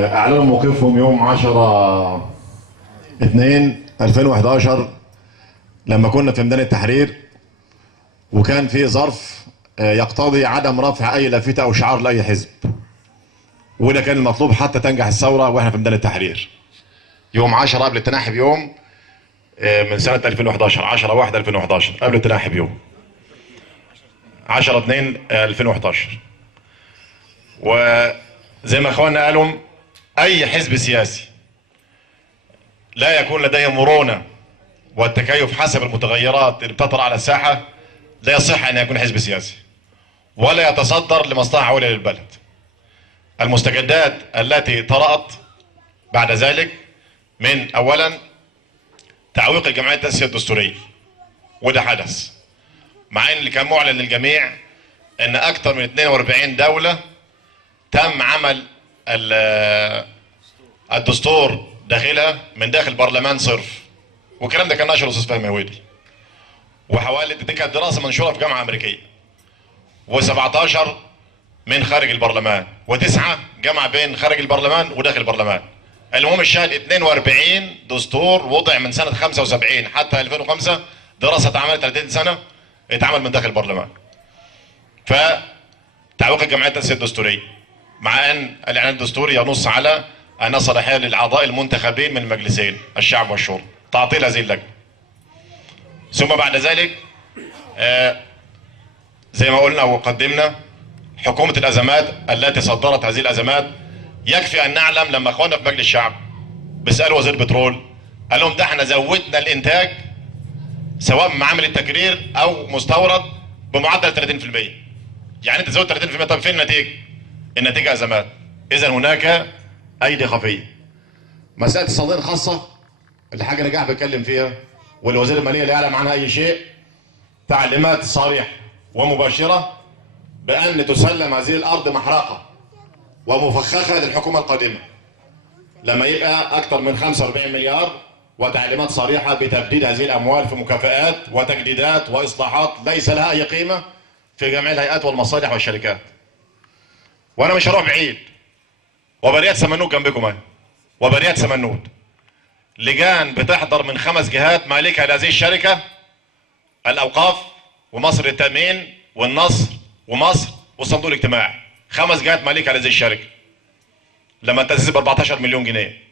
اعلنوا موقفهم يوم 10/2/2011 لما كنا في ميدان التحرير، وكان في ظرف يقتضي عدم رفع اي لافته او شعار لاي حزب، وده كان المطلوب حتى تنجح الثوره واحنا في ميدان التحرير. يوم 10 قبل التنحي بيوم من سنه 2011، 10/1/2011 قبل التنحي بيوم 10/2/2011. وزي ما اخواننا قالوا، اي حزب سياسي لا يكون لديه مرونه والتكيف حسب المتغيرات اللي بتطرأ على الساحه لا يصح ان يكون حزب سياسي ولا يتصدر لمصلحه عليا للبلد. المستجدات التي طرأت بعد ذلك من اولا تعويق الجمعيه التاسيسيه الدستوريه، وده حدث مع ان اللي كان معلن للجميع ان اكثر من 42 دوله تم عمل الدستور داخلها من داخل برلمان صرف، والكلام ده كان نشر الاستاذ فهمي هويدي، وحوالي دي كانت دراسه منشوره في جامعه امريكيه، و17 من خارج البرلمان، و9 جامعه بين خارج البرلمان وداخل البرلمان. المهم الشاهد 42 دستور وضع من سنه 75 حتى 2005، دراسه اتعملت 30 سنه اتعمل من داخل البرلمان. فتعويق الجمعيه التاسيسيه الدستوريه، مع ان الاعلان الدستوري ينص على ان صلاحيه للاعضاء المنتخبين من المجلسين الشعب والشورى، تعطيل هذه اللجنه. ثم بعد ذلك زي ما قلنا وقدمنا حكومه الازمات التي صدرت هذه الازمات. يكفي ان نعلم لما اخواننا في مجلس الشعب بيسالوا وزير البترول قال لهم ده احنا زودنا الانتاج سواء معامل التكرير او مستورد بمعدل 30%. يعني انت زودت 30%، طب فين النتيجه؟ النتيجه ازمات. اذا هناك ايدي خفيه. مساله الصناديق الخاصه اللي حاجه نجاح بيتكلم فيها والوزير الماليه لا يعلم عنها اي شيء، تعليمات صريحه ومباشره بان تسلم هذه الارض محرقه ومفخخه للحكومه القادمه لما يبقى اكثر من 45 مليار، وتعليمات صريحه بتبديد هذه الاموال في مكافآت وتجديدات واصلاحات ليس لها اي قيمه في جميع الهيئات والمصالح والشركات. وانا مش هروح بعيد، وبريات سمنود جنبكم اهي، وبريات سمنود لجان بتحضر من 5 جهات مالكها لهذه الشركه: الاوقاف ومصر للتامين والنصر ومصر والصندوق الاجتماعي. 5 جهات مالكها لهذه الشركه لما تأسست ب 14 مليون جنيه،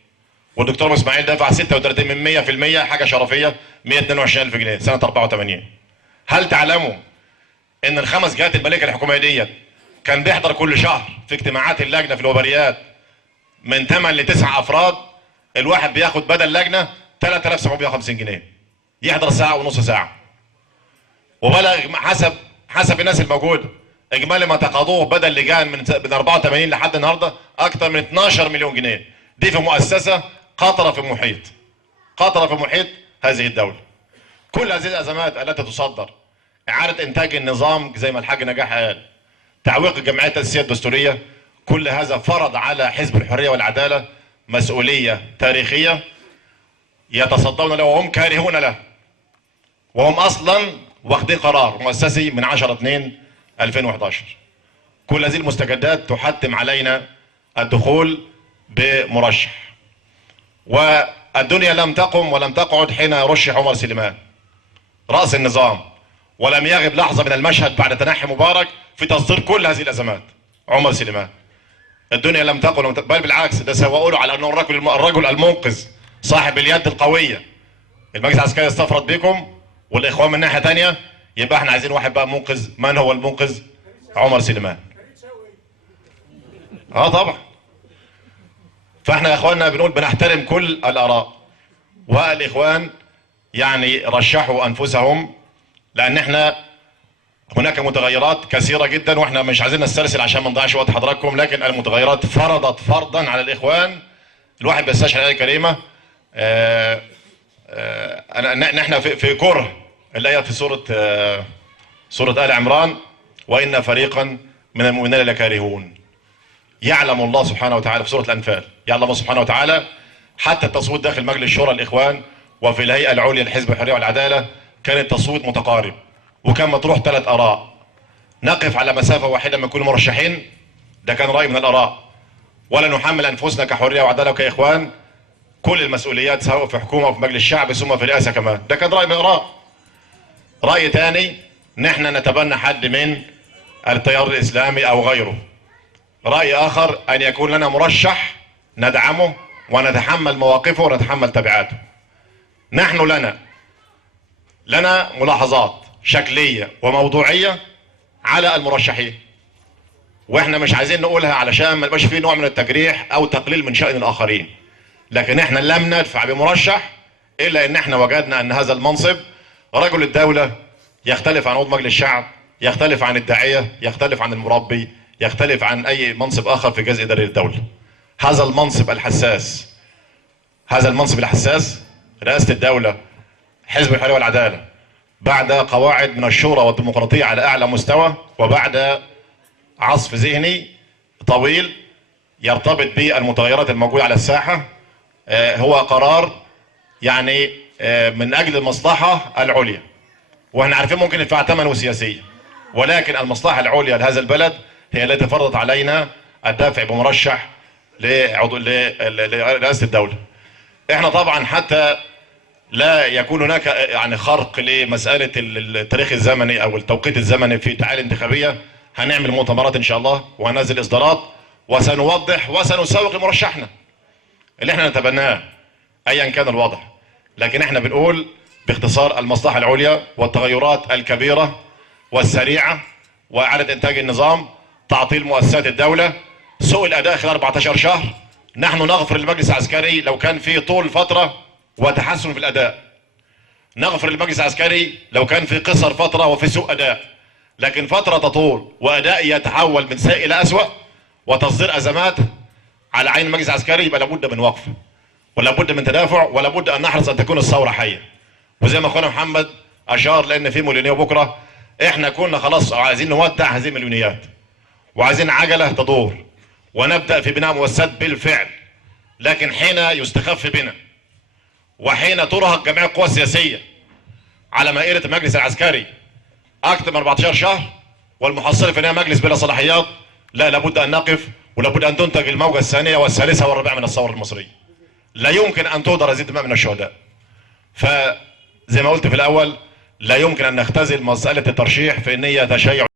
والدكتور اسماعيل دفع 36 من 100%، حاجه شرفيه، 122,000 جنيه سنه 84. هل تعلموا ان ال5 جهات المالكه الحكوميه ديت كان بيحضر كل شهر في اجتماعات اللجنه في الوبريات من 8 ل 9 افراد، الواحد بياخد بدل لجنه 3750 جنيه، يحضر ساعه ونص ساعه، وبلغ حسب الناس الموجوده اجمالي ما تقاضوه بدل لجان من 84 لحد النهارده اكثر من 12 مليون جنيه. دي في مؤسسه قاطره في محيط، قاطره في محيط هذه الدوله. كل هذه الازمات التي تصدر، اعاده انتاج النظام زي ما الحاج نجاح قال، تعويق الجمعيه التاسيسيه الدستوريه، كل هذا فرض على حزب الحريه والعداله مسؤوليه تاريخيه يتصدون له وهم كارهون له، وهم اصلا واخدين قرار مؤسسي من 10/2/2011. كل هذه المستجدات تحتم علينا الدخول بمرشح، والدنيا لم تقم ولم تقعد حين يرشح عمر سليمان رأس النظام، ولم يغب لحظة من المشهد بعد تنحي مبارك في تصدير كل هذه الأزمات عمر سليمان. الدنيا لم تقل بل بالعكس، ده سووا على أنه الرجل المنقذ صاحب اليد القوية. المجلس العسكري استفرد بكم والإخوان من ناحية تانية، يبقى احنا عايزين واحد بقى منقذ. من هو المنقذ؟ عمر سليمان. طبعا. فاحنا يا اخواننا بنقول بنحترم كل الآراء، والإخوان يعني رشحوا أنفسهم، لأن احنا هناك متغيرات كثيرة جدا واحنا مش عايزين نسترسل عشان ما نضيعش وقت حضراتكم، لكن المتغيرات فرضت فرضا على الإخوان. الواحد بيستشعر الآية الكريمة نحن في كره الآية في سورة آل عمران: وإن فريقا من المؤمنين لكارهون. يعلم الله سبحانه وتعالى في سورة الأنفال، يعلم الله سبحانه وتعالى حتى التصويت داخل مجلس شورى الإخوان وفي الهيئة العليا لحزب الحرية والعدالة كان التصويت متقارب، وكان مطروح 3 آراء: نقف على مسافة واحدة من كل مرشحين، ده كان رأي من الآراء، ولا نحمل انفسنا كحريه وعداله وكاخوان كل المسؤوليات سواء في حكومه وفي مجلس الشعب ثم في الرئاسه كمان. ده كان راي من اراء. راي ثاني ان احنا نتبنى حد من التيار الاسلامي او غيره. راي اخر ان يكون لنا مرشح ندعمه ونتحمل مواقفه ونتحمل تبعاته. نحن لنا ملاحظات شكليه وموضوعيه على المرشحين، واحنا مش عايزين نقولها علشان ما يبقاش فيه نوع من التجريح او تقليل من شأن الاخرين، لكن احنا لم ندفع بمرشح الا ان احنا وجدنا ان هذا المنصب رجل الدولة يختلف عن عضو مجلس الشعب، يختلف عن الداعية، يختلف عن المربي، يختلف عن اي منصب اخر في جهاز اداري للدولة. هذا المنصب الحساس رئاسة الدولة، حزب الحرية والعدالة، بعد قواعد من الشورى والديمقراطية على اعلى مستوى، وبعد عصف ذهني طويل يرتبط بالمتغيرات الموجودة على الساحة، هو قرار يعني من اجل المصلحة العليا، واحنا عارفين ممكن ندفع ثمنه سياسيا، ولكن المصلحة العليا لهذا البلد هي التي فرضت علينا الدفع بمرشح لرئاسة الدولة. احنا طبعا حتى لا يكون هناك يعني خرق لمسألة التاريخ الزمني او التوقيت الزمني في تعالي انتخابية، هنعمل مؤتمرات ان شاء الله وهننزل اصدارات وسنوضح وسنسوق لمرشحنا اللي احنا نتبناه ايا كان الوضع. لكن احنا بنقول باختصار المصلحة العليا والتغيرات الكبيرة والسريعة واعادة انتاج النظام، تعطيل مؤسسات الدولة، سوء الاداء خلال 14 شهر. نحن نغفر للمجلس العسكري لو كان في طول فترة وتحسن في الاداء، نغفر للمجلس العسكري لو كان في قصر فترة وفي سوء اداء، لكن فترة تطول واداء يتحول من سيء الى اسوأ وتصدير ازمات على عين المجلس العسكري، يبقى لابد من وقف ولا بد من تدافع ولا بد ان نحرص ان تكون الثوره حيه. وزي ما اخونا محمد اشار لان في مليونيه بكره، احنا كنا خلاص عايزين نودع هذه المليونيات وعايزين عجله تدور ونبدا في بناء مؤسسات بالفعل، لكن حين يستخف بنا وحين ترهق جميع القوى السياسيه على مائده المجلس العسكري اكثر من 14 شهر والمحصله في النهايه مجلس بلا صلاحيات، لا لابد ان نقف ولابد ان تنتج الموجه الثانيه والثالثه والرابعه من الثوره المصريه. لا يمكن ان تهدر هذه الدماء من الشهداء. فزي ما قلت في الاول لا يمكن ان نختزل مساله الترشيح في ان هي تشيع